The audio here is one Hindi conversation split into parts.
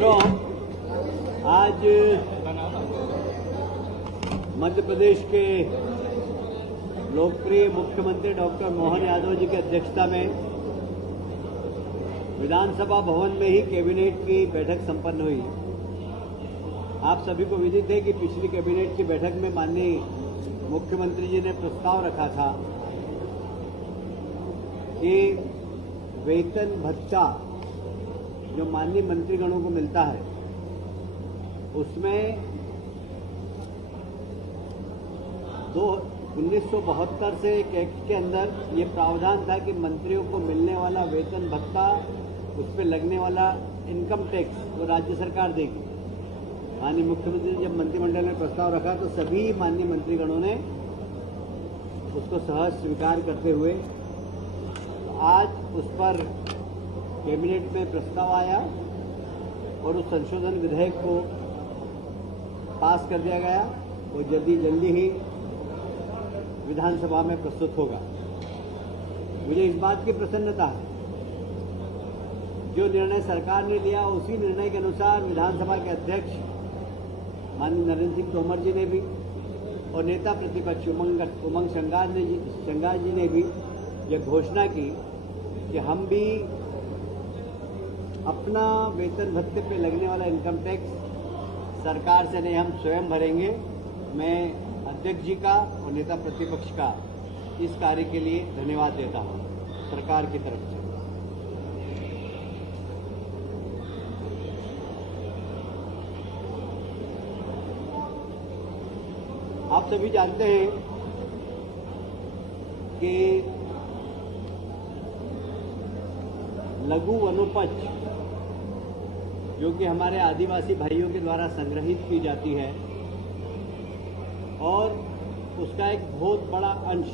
मित्रों, आज मध्य प्रदेश के लोकप्रिय मुख्यमंत्री डॉक्टर मोहन यादव जी की अध्यक्षता में विधानसभा भवन में ही कैबिनेट की बैठक संपन्न हुई। आप सभी को विदित है कि पिछली कैबिनेट की बैठक में माननीय मुख्यमंत्री जी ने प्रस्ताव रखा था कि वेतन भत्ता जो माननीय मंत्रीगणों को मिलता है उसमें 1972 से एक एक्ट के अंदर ये प्रावधान था कि मंत्रियों को मिलने वाला वेतन भत्ता, उस पर लगने वाला इनकम टैक्स वो राज्य सरकार देगी। माननीय मुख्यमंत्री जब मंत्रिमंडल ने प्रस्ताव रखा तो सभी माननीय मंत्रीगणों ने उसको सहज स्वीकार करते हुए आज उस पर कैबिनेट में प्रस्ताव आया और उस संशोधन विधेयक को पास कर दिया गया। वो जल्दी ही विधानसभा में प्रस्तुत होगा। मुझे इस बात की प्रसन्नता है, जो निर्णय सरकार ने लिया उसी निर्णय के अनुसार विधानसभा के अध्यक्ष माननीय नरेंद्र सिंह तोमर जी ने भी और नेता प्रतिपक्ष उमंग शंगार जी ने भी यह घोषणा की कि हम भी अपना वेतन भत्ते पे लगने वाला इनकम टैक्स सरकार से नहीं, हम स्वयं भरेंगे। मैं अध्यक्ष जी का और नेता प्रतिपक्ष का इस कार्य के लिए धन्यवाद देता हूं सरकार की तरफ से। आप सभी जानते हैं कि लघु वनोपज जो कि हमारे आदिवासी भाइयों के द्वारा संग्रहित की जाती है और उसका एक बहुत बड़ा अंश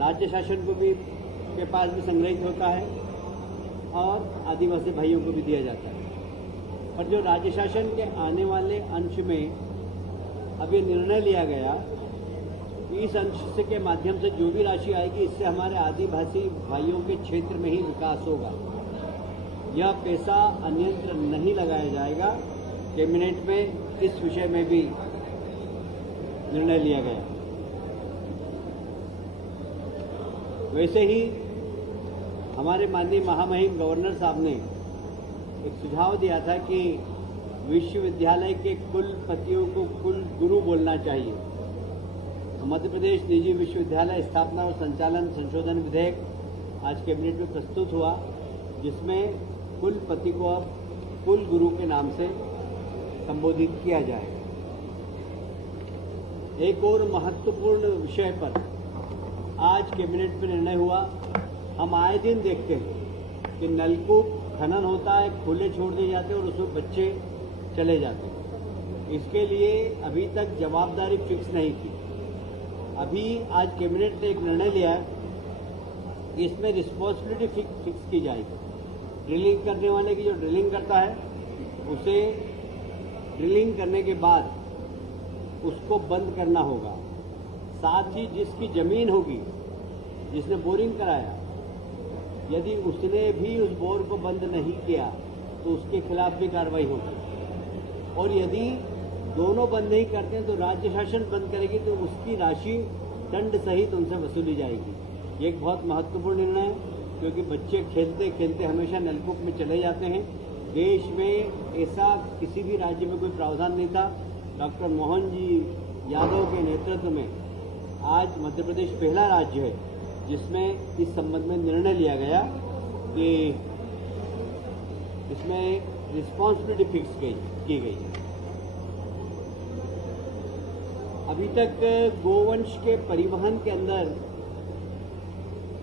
राज्य शासन को भी के पास भी संग्रहित होता है और आदिवासी भाइयों को भी दिया जाता है। पर जो राज्य शासन के आने वाले अंश में अब ये निर्णय लिया गया कि इस अंश के माध्यम से जो भी राशि आएगी इससे हमारे आदिवासी भाइयों के क्षेत्र में ही विकास होगा। यह पैसा अन्यत्र नहीं लगाया जाएगा। कैबिनेट में इस विषय में भी निर्णय लिया गया। वैसे ही हमारे माननीय महामहिम गवर्नर साहब ने एक सुझाव दिया था कि विश्वविद्यालय के कुलपतियों को कुल गुरु बोलना चाहिए। मध्य प्रदेश निजी विश्वविद्यालय स्थापना और संचालन संशोधन विधेयक आज कैबिनेट में प्रस्तुत हुआ, जिसमें कुलपति को अब कुल गुरु के नाम से संबोधित किया जाएगा। एक और महत्वपूर्ण विषय पर आज कैबिनेट में निर्णय हुआ। हम आए दिन देखते हैं कि नलकूप खनन होता है, खुले छोड़ दिए जाते हैं और उसमें बच्चे चले जाते हैं। इसके लिए अभी तक जवाबदारी फिक्स नहीं थी। अभी आज कैबिनेट ने एक निर्णय लिया है कि इसमें रिस्पॉन्सिबिलिटी फिक्स की जाएगी। ड्रिलिंग करने वाले की जो ड्रिलिंग करता है उसे ड्रिलिंग करने के बाद उसको बंद करना होगा। साथ ही जिसकी जमीन होगी, जिसने बोरिंग कराया, यदि उसने भी उस बोर को बंद नहीं किया तो उसके खिलाफ भी कार्रवाई होगी। और यदि दोनों बंद नहीं करते हैं तो राज्य शासन बंद करेगी तो उसकी राशि दंड सहित उनसे वसूली जाएगी। ये एक बहुत महत्वपूर्ण निर्णय है, क्योंकि बच्चे खेलते खेलते हमेशा नलकूप में चले जाते हैं। देश में ऐसा किसी भी राज्य में कोई प्रावधान नहीं था। डॉक्टर मोहन जी यादव के नेतृत्व में आज मध्य प्रदेश पहला राज्य है जिसमें इस संबंध में निर्णय लिया गया कि इसमें रिस्पॉन्सिबिलिटी फिक्स की गई। अभी तक गोवंश के परिवहन के अंदर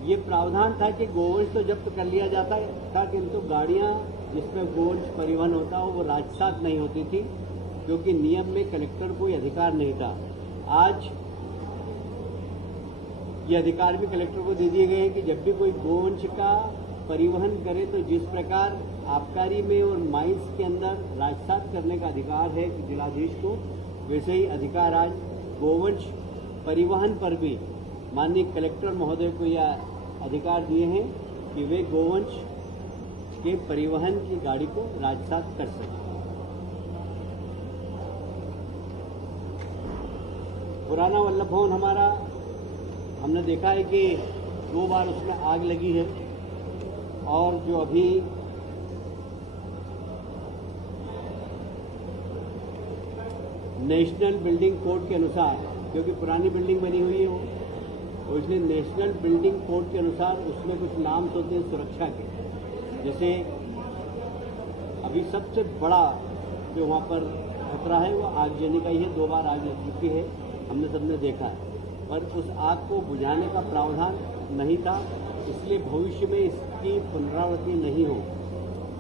ये प्रावधान था कि गोवंश तो जब्त कर लिया जाता था, किंतु गाड़ियां जिसमें गोवंश परिवहन होता हो वो राजसात नहीं होती थी, क्योंकि नियम में कलेक्टर को ये अधिकार नहीं था। आज ये अधिकार भी कलेक्टर को दे दिए गए हैं कि जब भी कोई गोवंश का परिवहन करे तो जिस प्रकार आबकारी में और माइंस के अंदर राजसात करने का अधिकार है जिलाधीश को, वैसे ही अधिकार आज गोवंश परिवहन पर भी माननीय कलेक्टर महोदय को यह अधिकार दिए हैं कि वे गोवंश के परिवहन की गाड़ी को राजसात कर सके। पुराना वल्लभ भवन हमारा, हमने देखा है कि 2 बार उसमें आग लगी है, और जो अभी नेशनल बिल्डिंग कोड के अनुसार, क्योंकि पुरानी बिल्डिंग बनी हुई है वो, और इसलिए नेशनल बिल्डिंग कोड के अनुसार उसमें कुछ नाम होते हैं सुरक्षा के। जैसे अभी सबसे बड़ा जो वहाँ पर खतरा है वो आगजनी का ही है। 2 बार आग लग चुकी है, हमने सबने देखा है, पर उस आग को बुझाने का प्रावधान नहीं था, इसलिए भविष्य में इसकी पुनरावृत्ति नहीं हो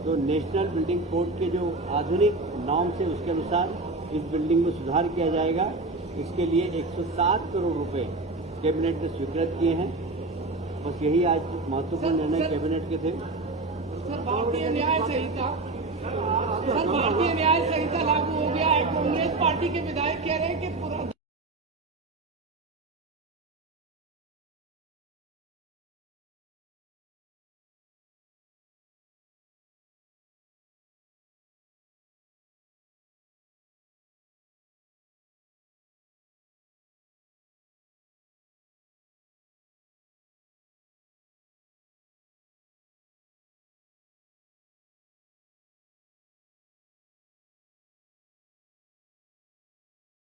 तो नेशनल बिल्डिंग कोड के जो आधुनिक नॉर्म्स है उसके अनुसार इस बिल्डिंग में सुधार किया जाएगा। इसके लिए 107 करोड़ रुपए कैबिनेट ने स्वीकृत किए हैं। बस यही आज महत्वपूर्ण निर्णय कैबिनेट के थे। सर, भारतीय न्याय संहिता लागू हो गया है। कांग्रेस पार्टी के विधायक कह रहे हैं कि पूरा